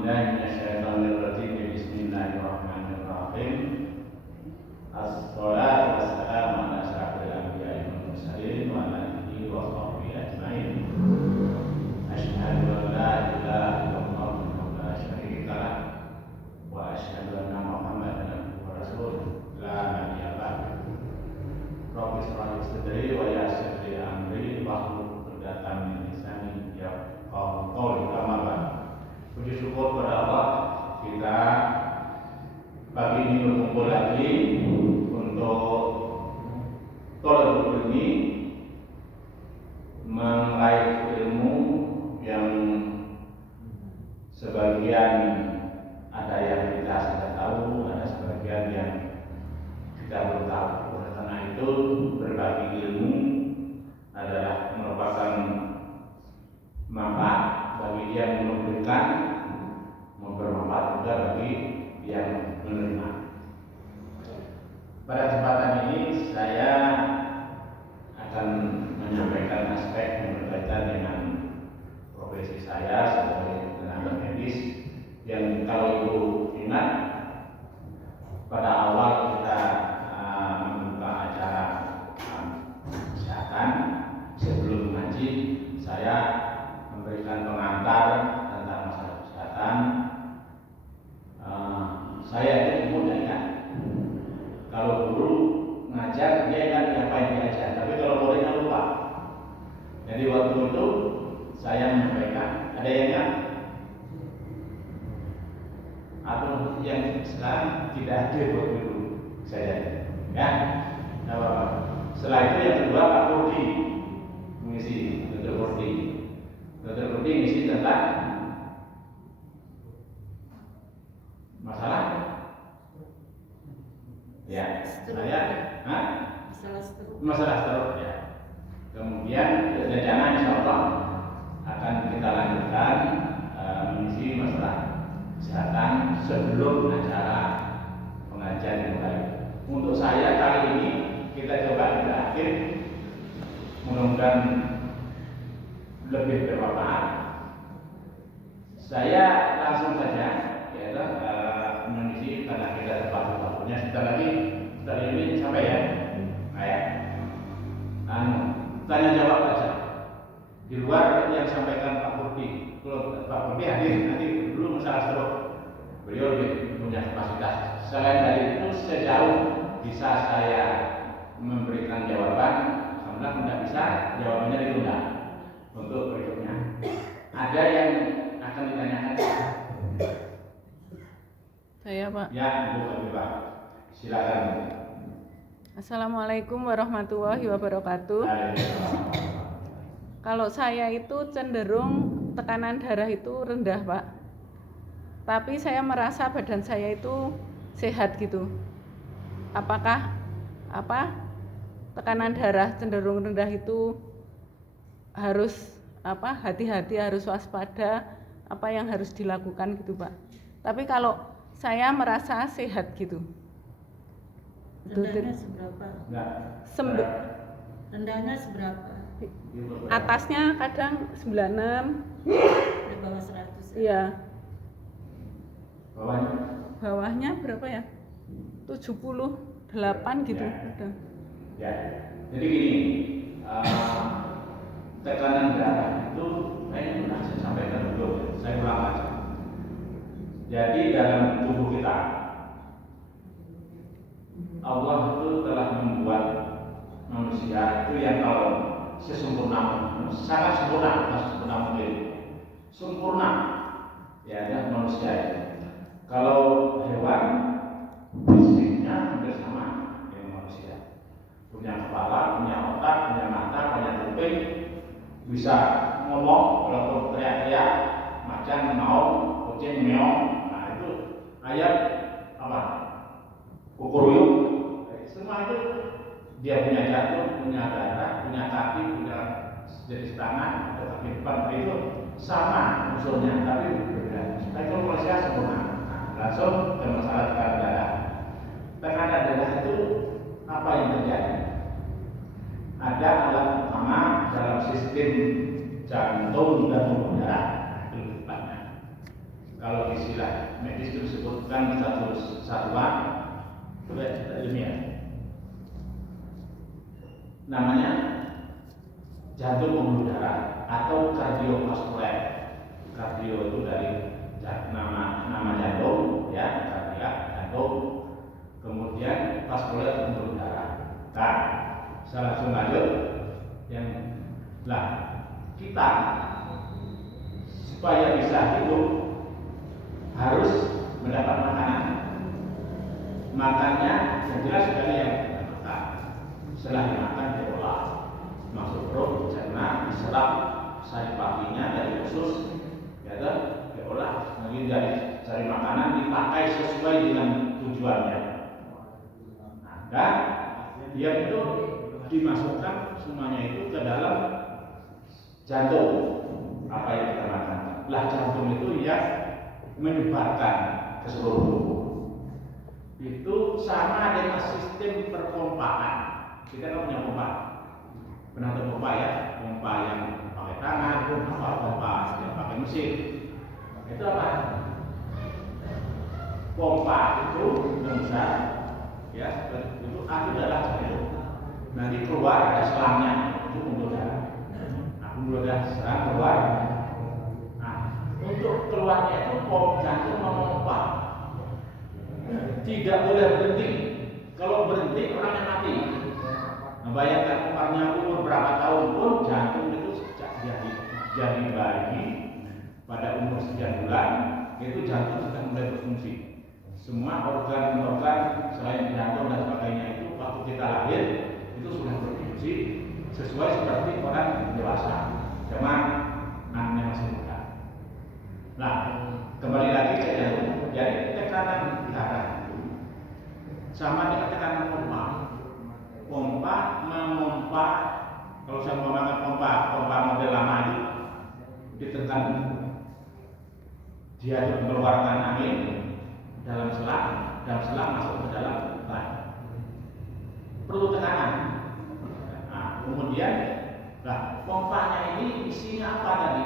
billahi minasyaitonir rajim. Bismillahirrahmanirrahim. Assalatu wassalamu ala asyrafil anbiya'i wal mursalin wa ala alihi wa sahbihi ajmain. Asyhadu an la ilaha illallah wahdahu la syarika lah wa asyhadu anna Muhammadan abduhu wa rasuluh la nabiyya ba'dahu. Rabbi shrah li sadri wa yassir li amri wahlul 'uqdatam min lisani yafqahu qawli. Amma ba'd. Puji syukur kepada Allah, kita pagi ini berkumpul lagi untuk tolong ini meraih ilmu yang sebagian ada yang kita sudah tahu, ada sebagian yang kita belum tahu. Oleh karena itu, berbagi ilmu adalah merupakan manfaat bagi yang memberikan, bermanfaat juga bagi yang menerima. Pada kesempatan ini saya akan menyampaikan aspek yang berkaitan dengan profesi saya sebagai tenaga medis, yang kalau Ibu ingat pada awal kita membuka acara kesehatan sebelum ngaji, saya memberikan pengantar tentang masalah kesehatan. Saya itu mudah ingat, kalau guru ngajar dia ingat apa yang diajar, tapi kalau muridnya lupa. Jadi waktu itu saya menyampaikan, ada yang ingat? Atau yang sekarang tidak hadir waktu itu saya, ya? Nah, apa-apa. Setelah itu yang kedua Pak Kurdi mengisi, Dr. Kurdi mengisi tentang masalah, ya, masalah stroke, ya. Kemudian rencana insya Allah akan kita lanjutkan mengisi masalah kesehatan sebelum acara pengajian dimulai. Untuk saya kali ini kita coba di akhir, mudah-mudahan lebih bermanfaat. Saya langsung saja mengisi karena kita waktunya sebentar lagi, setelah ini sampai ya. Tanya jawab aja. Di luar yang sampaikan Pak Kurdi, kalau Pak Kurdi hadir nanti dulu masalah stroke, beliau lebih punya kapasitas. Selain dari itu, sejauh bisa saya memberikan jawaban, alhamdulillah tidak bisa, jawabannya ditunda untuk berikutnya. Ada yang akan ditanyakan? Saya, Pak. Ya, Ibu Pak. Silakan. Assalamualaikum warahmatullahi wabarakatuh. Kalau saya itu cenderung tekanan darah itu rendah, Pak. Tapi saya merasa badan saya itu sehat gitu. Apakah tekanan darah cenderung rendah itu harus hati-hati, harus waspada, apa yang harus dilakukan gitu, Pak. Tapi kalau saya merasa sehat gitu. Rendahnya seberapa? Rendahnya seberapa? Atasnya kadang 96. Di bawah 100. Iya. Bawahnya? Bawahnya berapa ya? 78 gitu. Ya. Jadi gini, tekanan darah itu kayaknya pernah saya sampaikan dulu. Saya ulang aja. Jadi dalam tubuh kita, Allah itu telah membuat manusia itu yang kalau sesempurna, sangat sempurna, sempurna mungkin, sempurna, ya manusia itu. Kalau hewan, fisiknya hampir sama dengan manusia, punya kepala, punya otak, punya mata, punya kuping, bisa ngomong, walaupun teriak-teriak, macan mau, kucing meong, nah itu ayam apa? Kukuruyuk, semua itu dia punya jantung, punya darah, punya kaki, punya jenis tangan atau kaki depan, itu sama unsurnya, tapi berbeda. Tapi kalau manusia sempurna. Nah, langsung ke masalah tekanan darah. Tekanan darah itu apa yang terjadi? Ada alat utama dalam sistem jantung dan pembuluh darah. Itu depannya. kalau istilah medis itu disebutkan satu satuan ilmiah namanya jantung pembuluh darah atau kardiovaskuler. Kardio itu dari nama jantung, ya, kardiak jantung, kemudian vaskuler pembuluh darah. Nah, saya langsung lanjut. Yang lah kita supaya bisa hidup harus mendapat makanan. Makannya yang jelas sekali yang kita makan. Setelah dimakan diolah, masuk perut, dicerna, diserap sari paginya dari usus, ya kan? Diolah, nanti dari cari makanan dipakai sesuai dengan tujuannya. Dan dia itu dimasukkan semuanya itu ke dalam jantung. Apa yang kita makan? Lah jantung itu yang menyebarkan ke seluruh tubuh. Itu sama dengan sistem perpompaan. Kita kan punya pompa. Pernah tahu pompa ya? Pompa yang pakai tangan, pompa yang pakai mesin. Itu apa? Pompa itu besar, ya, itu akhir darah itu. Nanti keluar ada selangnya, itu pembuluh darah. Nah, pembuluh darah serang keluar. Nah, untuk keluarnya itu jantung memompa. Tidak boleh berhenti. Kalau berhenti orangnya mati. Nah, bayangkan umpamanya umur berapa tahun pun jantung itu sejak jadi bayi pada umur sekian bulan itu jantung sudah mulai berfungsi. Semua organ-organ selain jantung dan sebagainya itu waktu kita lahir itu sudah berfungsi sesuai seperti orang dewasa. Cuman anaknya masih muda. Nah, kembali lagi ke jantung. Jadi tekanan darah sama dengan tekanan pompa. Pompa memompa, kalau saya menggunakan pompa model lama itu ditekan, dia itu mengeluarkan angin dalam selang masuk ke dalam ban. Perlu tekanan. Nah, kemudian, pompanya ini isinya apa tadi?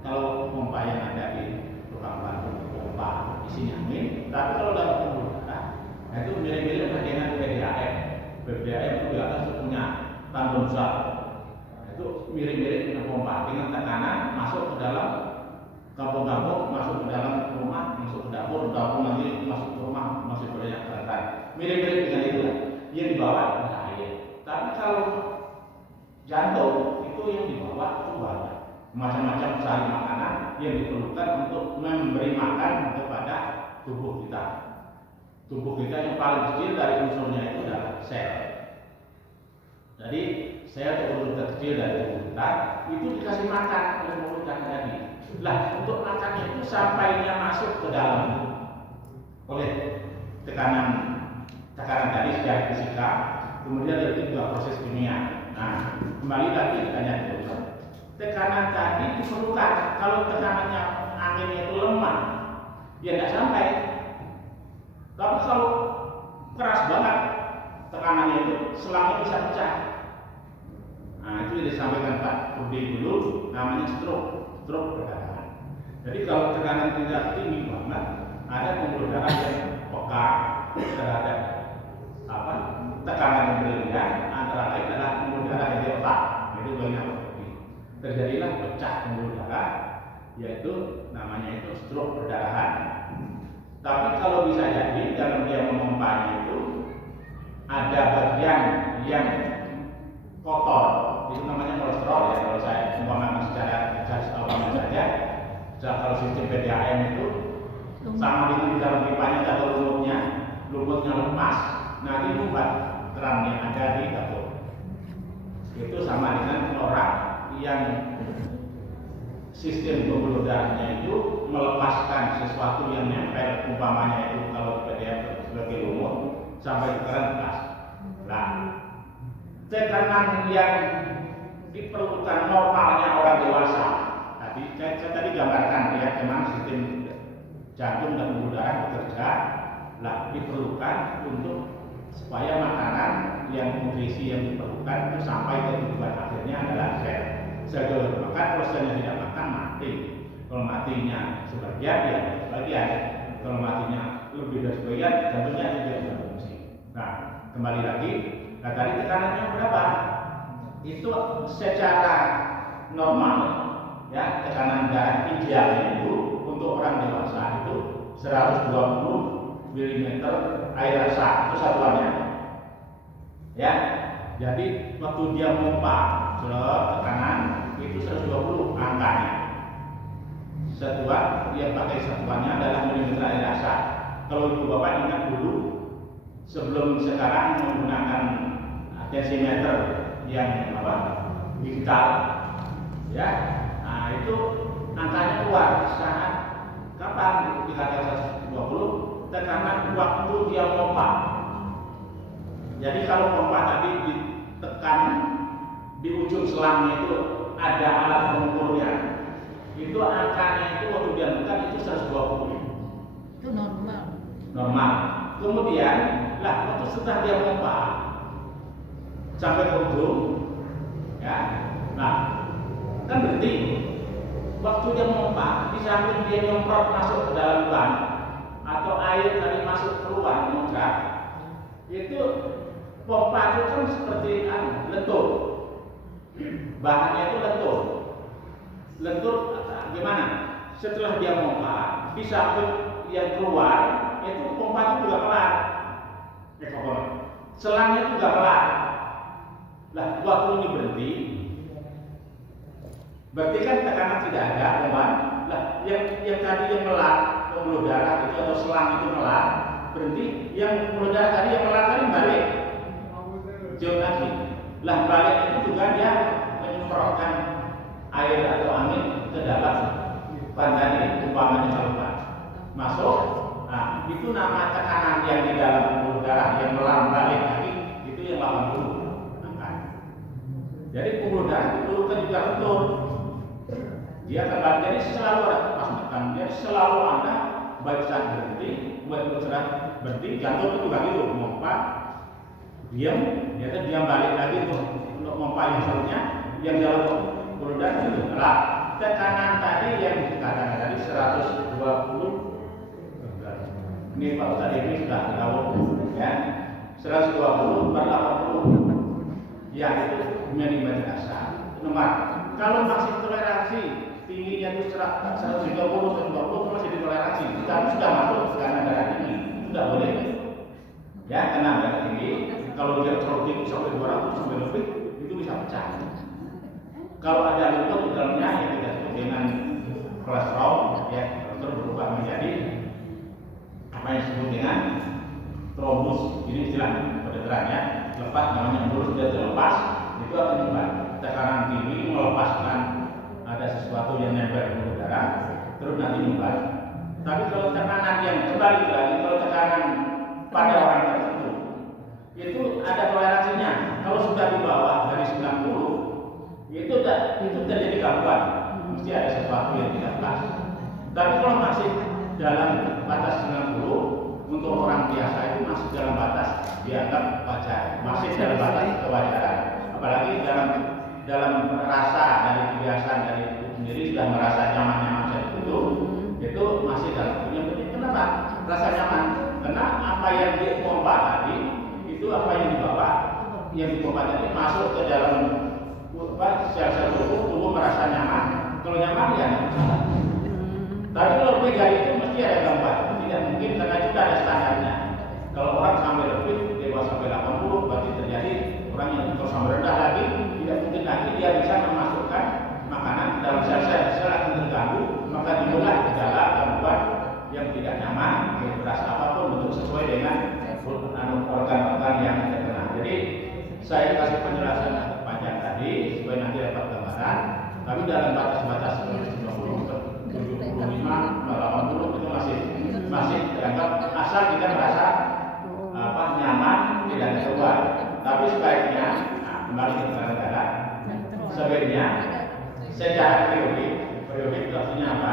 Kalau pompa yang ada di tukang batu, pompa isinya angin. Tapi kalau dalam pembuluh darah, itu mirip-mirip dengan PDAM. PDAM itu di atas punya tandon besar. Itu mirip-mirip dengan pompa, dengan tekanan masuk ke dalam kampung-kampung, masuk ke dalam rumah, masuk ke dapur nanti masuk ke rumah, masuk ke banyak kereta. Mirip-mirip dengan itu lah. Yang dibawa adalah air. Tapi kalau jantung itu yang dibawa itu banyak macam-macam sari makanan yang diperlukan untuk memberi makan kepada tubuh kita. Tubuh kita yang paling kecil dari unsurnya itu adalah sel. Jadi sel atau unsur terkecil dari tubuh kita itu dikasih makan oleh mulut yang tadi. Lah untuk makannya itu sampainya masuk ke dalam oleh tekanan tadi secara fisika, kemudian itu juga proses kimia. Nah, kembali lagi ditanya dulu. Tekanan tadi diperlukan. Kalau tekanannya anginnya itu lemah, dia tidak sampai. Tapi kalau keras banget tekanannya itu, selangnya bisa pecah. Nah, itu yang disampaikan Pak Rudi dulu, namanya stroke berdarah. Jadi kalau tekanan tidak tinggi banget, ada pembuluh darah yang peka terhadap tekanan yang berlebihan, antara lain adalah pembuluh darah yang di otak. Itu banyak terjadilah pecah pembuluh darah, yaitu namanya itu stroke perdarahan. Tapi kalau bisa jadi dalam dia memompanya itu ada bagian yang kotor, itu namanya kolesterol ya. Kalau saya umpamakan secara garis awam saja, kalau sistem PDAM itu sama dengan di dalam pipanya atau lumutnya lepas, nanti membuat keran yang ada di dapur. Itu sama dengan orang yang sistem pembuluh darahnya itu melepaskan sesuatu yang nempel, umpamanya itu kalau PDAM sebagai lumut sampai ke keran bekas. Nah, tekanan yang diperlukan normalnya orang dewasa. Saya tadi gambarkan ya, memang sistem jantung dan pembuluh darah bekerja, diperlukan untuk supaya makanan yang nutrisi yang diperlukan itu sampai ke tujuan akhirnya adalah sel. Sel makan, kalau selnya tidak makan mati. Kalau matinya sebagian ya sebagian, kalau matinya lebih dari sebagian jantungnya tidak bisa berfungsi. Nah, kembali lagi, nah tadi tekanannya berapa? Itu secara normal ya, tekanan darah idealnya itu untuk orang dewasa itu 120 mm air rasa, itu satuannya ya. Jadi waktu dia pompa tekanan itu 120 angkanya. Satuan dia pakai satuannya adalah milimeter air rasa. Kalau ibu bapak ingat dulu sebelum sekarang menggunakan desimeter yang digital ya, nah itu angkanya keluar saat kapan dikatakan 120 tekanan waktu dia pompa. Jadi kalau pompa tadi ditekan di ujung selangnya itu ada alat pengukurnya, itu angkanya itu waktu dia tekan itu 120. Itu normal. Normal. Kemudian lah waktu setelah dia pompa sampai ke ujung ya, nah kan berhenti. Waktu dia pompa di samping dia nyemprot masuk ke dalam ban atau air tadi masuk keluar muncrat, itu pompa itu kan seperti lentur, bahannya itu lentur gimana? Setelah dia pompa di samping yang keluar itu pompa itu juga pelan, selangnya juga pelan. Lah waktu ini berhenti, berarti kan tekanan tidak ada pompa. Lah yang tadi yang melar pembuluh darah itu atau selang itu melar berhenti, yang pembuluh darah tadi yang melar tadi balik jauh lagi. Lah balik itu juga dia menyemprotkan air atau angin ke dalam ban tadi, umpamanya kalau masuk. Nah itu nama tekanan yang di dalam pembuluh darah yang melar balik lagi itu yang 80 angka. Jadi pembuluh darah itu kan juga lentur. Dia akan jadi selalu ada pas tekan, dia selalu ada baik saat berhenti, baik saat berhenti, jantung itu juga gitu, pompa, diam, dia kan diam balik lagi untuk pompa yang selanjutnya, yang dalam pembuluh darah itu adalah tekanan tadi yang dikatakan tadi 120. Ini Pak Ustadz ini sudah tahu ya, 120 per 80 ya itu milimeter rasa. Nomor kalau masih toleransi tingginya itu 130 masih ditoleransi, tapi sudah masuk tekanan darah tinggi sudah boleh ya, karena darah tinggi kalau dia terlalu tinggi sampai 200 sampai lebih itu bisa pecah. Kalau ada luka di dalamnya yang kita sebut dengan kolesterol ya, kolesterol berubah menjadi apa yang disebut dengan trombus, ini istilah kedokterannya, lepas namanya embulus, dia terlepas itu akan menyebabkan tekanan tinggi melepaskan ada sesuatu yang nempel di pembuluh darah terus nanti menyebabkan. Tapi kalau tekanan yang kembali lagi, kalau tekanan pada orang tertentu itu ada toleransinya. Kalau sudah di bawah dari 90 itu terjadi gangguan, mesti ada sesuatu yang tidak pas. Tapi kalau masih dalam batas 90 untuk orang biasa itu masih dalam batas dianggap wajar, masih dalam batas kewajaran. Apalagi dalam rasa dari kebiasaan dari itu sendiri sudah merasa nyaman saja itu masih dalam punya penting. Kenapa rasa nyaman? Karena apa yang dipompa tadi itu apa yang dibawa, yang dipompa tadi masuk ke dalam sel-sel tubuh merasa nyaman. Kalau nyaman ya nggak masalah. Tapi kalau lebih dari itu mesti ada gangguan. Tidak mungkin karena itu ada standarnya. Kalau orang sampai lebih dewasa sampai 80 berarti terjadi orang yang kalau sampai rendah lagi tidak mungkin lagi dia bisa memasukkan makanan dalam sel-sel akan terganggu, maka dimulai gejala gangguan yang tidak nyaman, yang berasa apapun untuk sesuai dengan organ-organ yang terkena. Jadi saya kasih penjelasan agak panjang tadi supaya nanti dapat gambaran. Tapi dalam batas-batas 90 ke 75, 80 itu masih dianggap asal kita merasa nyaman, tidak keluar. Tapi sebaiknya, kembali ke negara, sebaiknya secara periodik artinya apa?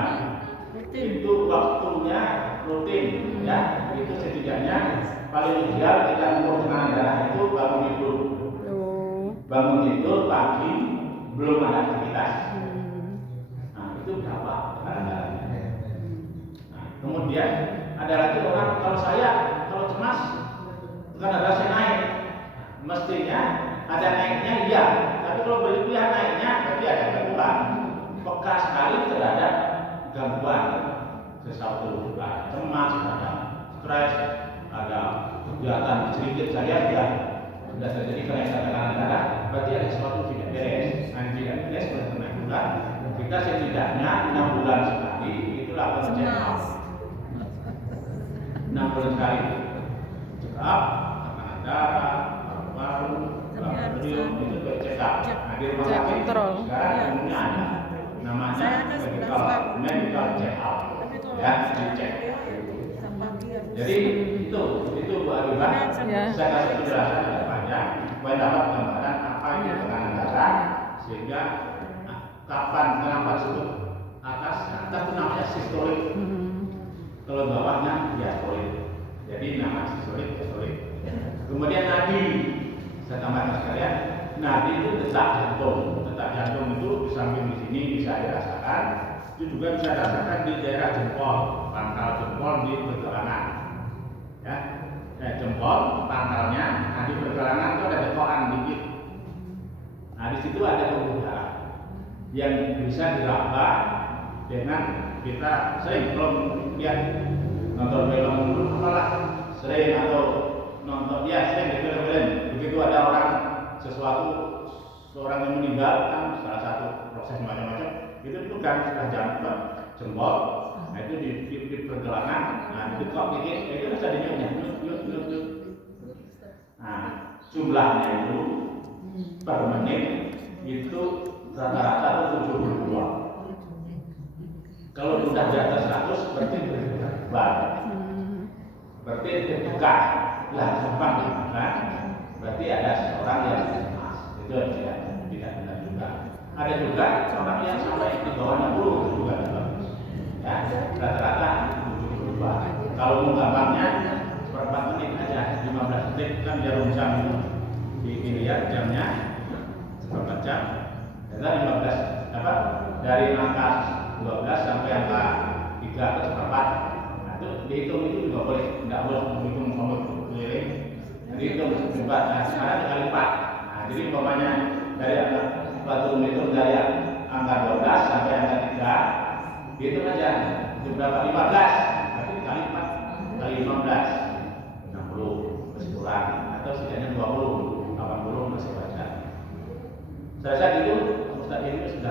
Itu waktunya rutin, ya. Itu setidaknya paling ideal kita mengukur tekanan darah itu bangun tidur. Bangun tidur pagi belum ada aktivitas. Nah, itu itu berapa tekanan. Nah, kemudian ada lagi orang kalau cemas tekanan darahnya naik, mestinya ada naiknya iya, tapi kalau berlebihan naiknya berarti ada gangguan. Peka sekali terhadap gangguan sesuatu, ada cemas, ada stres, ada kegiatan sedikit saja sudah terjadi kenaikan tekanan darah, berarti ada sesuatu tidak beres. Nah, tidak beres berkenaan bulan, kita setidaknya 6 bulan sekali itu lakukan check up. 6 bulan sekali check up tekanan darah, paru-paru, laboratorium itu check up. Nah, di rumah sakit sekarang umumnya ada namanya medical check up, ya, dicek. Jadi itu Bu Abibah, saya kasih penjelasan agak panjang supaya dapat gambaran apa itu tekanan darah, sehingga kenapa disebut atas itu namanya sistolik, kalau bawahnya diastolik, jadi nama sistolik, diastolik. Kemudian nadi, saya tambahkan sekalian, nadi itu detak jantung itu di samping di sini bisa dirasakan, itu juga bisa dirasakan di daerah jempol, pangkal jempol di pergelangan. Ya, jempol, pangkalnya, nah di pergelangan itu ada dekokan dikit. Nah di situ ada pembuluh darah yang bisa diraba dengan kita sering kalau lihat nonton film dulu apalah sering atau nonton sering di film-film begitu ada seorang yang meninggal kan salah satu proses macam-macam itu kan sudah jempol. Nah itu di pergelangan, nah di dekok dikit, itu bisa dinyutnya, nyut. Nah jumlahnya itu per menit itu rata-rata 72. Kalau sudah di atas 100 berarti berdebar, berarti terbuka, lah gampang kan? Berarti ada seorang yang cemas, itu tidak benar juga. Ada juga orang yang sampai di bawah 60 itu juga bagus. Ya, rata-rata 72. Kalau mau gampangnya seperempat menit aja, 15 detik kan jarum jam itu dilihat jamnya seperempat jam. Dan 15 dari angka 12 sampai angka 3 atau seperempat. Nah itu dihitung itu juga boleh, tidak boleh menghitung keliling. Dihitung coba, nah sekarang dikali 4. Nah jadi umpamanya dari angka itu dari angka 12 sampai angka 3. Hitung aja, itu berapa? 15, berarti dikali 4, kali 15, 60, masih kurang, atau setidaknya 20, 80 masih wajar. Saya rasa itu Ustaz ini sudah